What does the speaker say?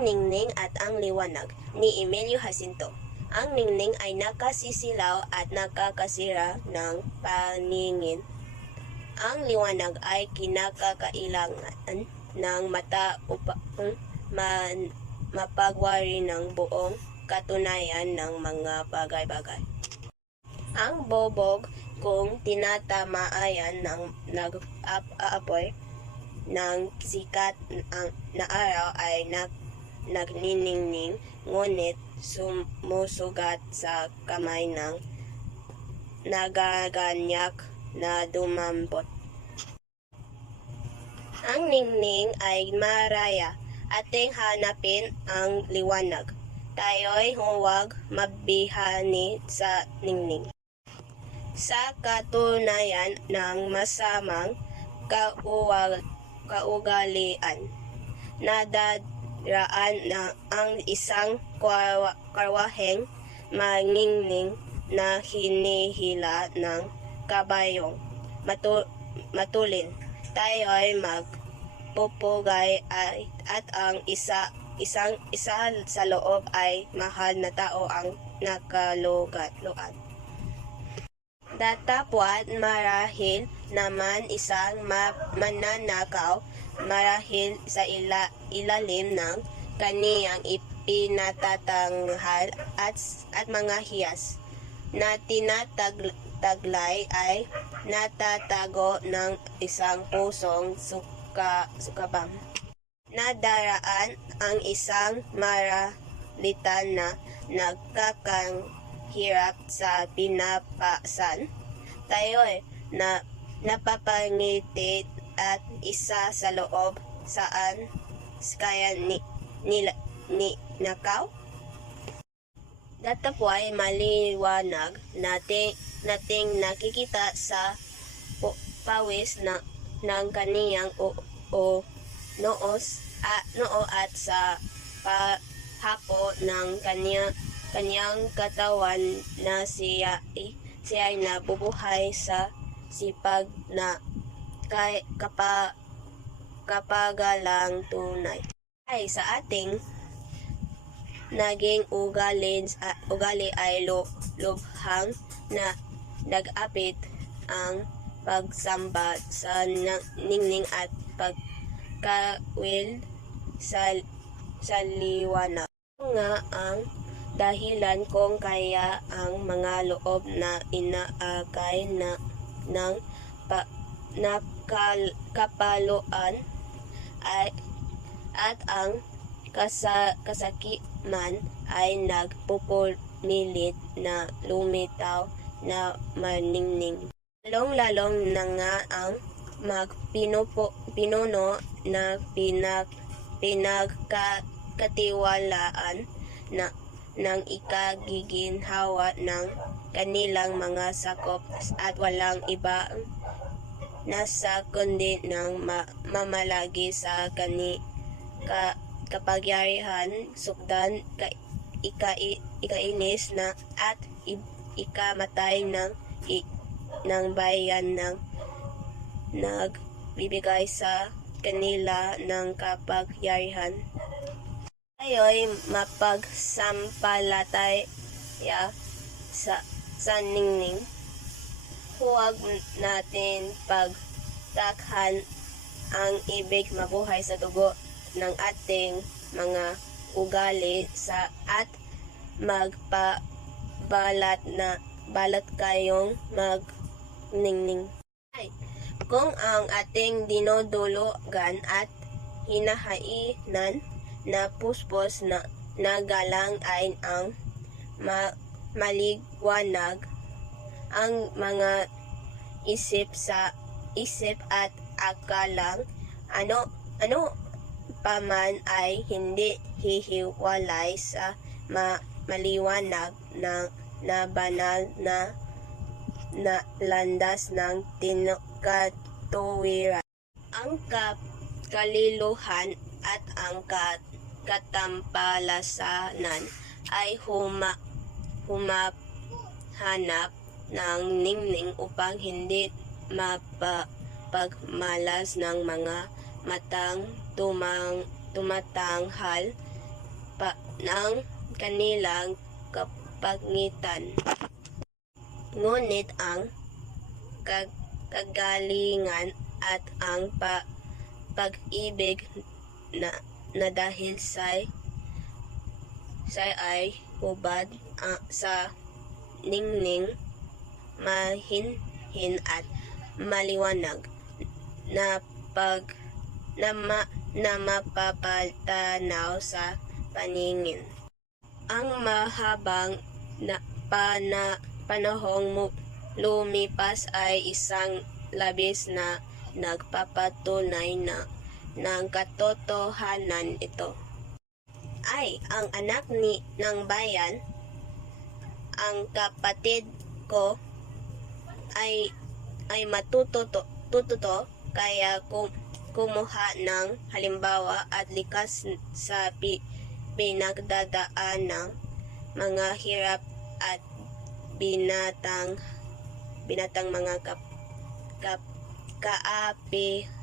Ang Ningning at ang Liwanag ni Emilio Jacinto. Ang ningning ay nakasisilaw at nakakasira ng paningin. Ang liwanag ay kinakakailangan ng mata upang mapagwari ng buong katunayan ng mga bagay-bagay. Ang bobog kung tinatamayan ng nag-aapoy ng sikat na araw ay nagniningning, ngunit sumusugat sa kamay ng nagaganyak na dumambot. Ang ningning ay maraya. Ating hanapin ang liwanag. Tayo'y huwag mabihani sa ningning. Sa katunayan ng masamang kaugalian, nadaraan na ang isang karwaheng maningning na hinihila ng kabayong matulin. Tayo'y magpupugay at ang isa sa loob ay mahal na tao ang nakaluan. Datapwat marahil naman isang mananakaw marahil sa ilalim ng kaniyang ipinatatanghal at mga hiyas na tinataglay ay natatago ng isang pusong sukabang. Nadaraan ang isang maralitan na nagkakanghirap sa pinapasan. Tayo'y napapangiti at isa sa loob saan kaya nakaw. Datapway maliwanag nating nakikita sa pawis ng kaniyang noo at sa pahako ng kaniyang katawan na siya'y nabubuhay sa sipag na kapagalang tunay. Ay sa ating naging ugali ay lubhang na nag-apit ang pagsamba sa ningning at pagkawil sa liwanag. Nga ang dahilan kung kaya ang mga loob na inaakay ng kapaluan at ang kasakiman ay nagpupumilit na lumitaw na maningning. Lalong-lalong na nga ang pinuno na pinagkatiwalaan ng ikagiginhawa ng kanilang mga sakop at walang ibang nasa kundi ng mamalagi sa kapagyarihan, sukdan, ikainis na at ikamatay ng bayan ng nagbibigay sa kanila ng kapagyarihan. Tayo'y mapagsampalataya sa ningning. Huwag natin pagtakhan ang ibig mabuhay sa dugo ng ating mga ugali at balot kayong magningning. Kung ang ating dinudulugan at hinahainan na puspos na galang ay ang maliwanag, ang mga isip at akalang ano paman ay hindi hihiwalay sa maliwanag na banal na landas ng katuwiran. Ang kaliluhan at ang katampalasanan ay humahanap ng ningning upang hindi mapagmalas ng mga matang tumatanghal ng kanilang kapagitan. Ngunit ang kagalingan at ang pag-ibig na dahil say ay hubad sa ningning, mahinhin at maliwanag na mapapatanaw sa paningin. Ang mahabang panahong lumipas ay isang labis na nagpapatunay ng katotohanan ito ay ang anak ng bayan, ang kapatid ko ay matututo kaya kumuha ng halimbawa at likas sa pinagdadaan ng mga hirap at binatang mga kaapi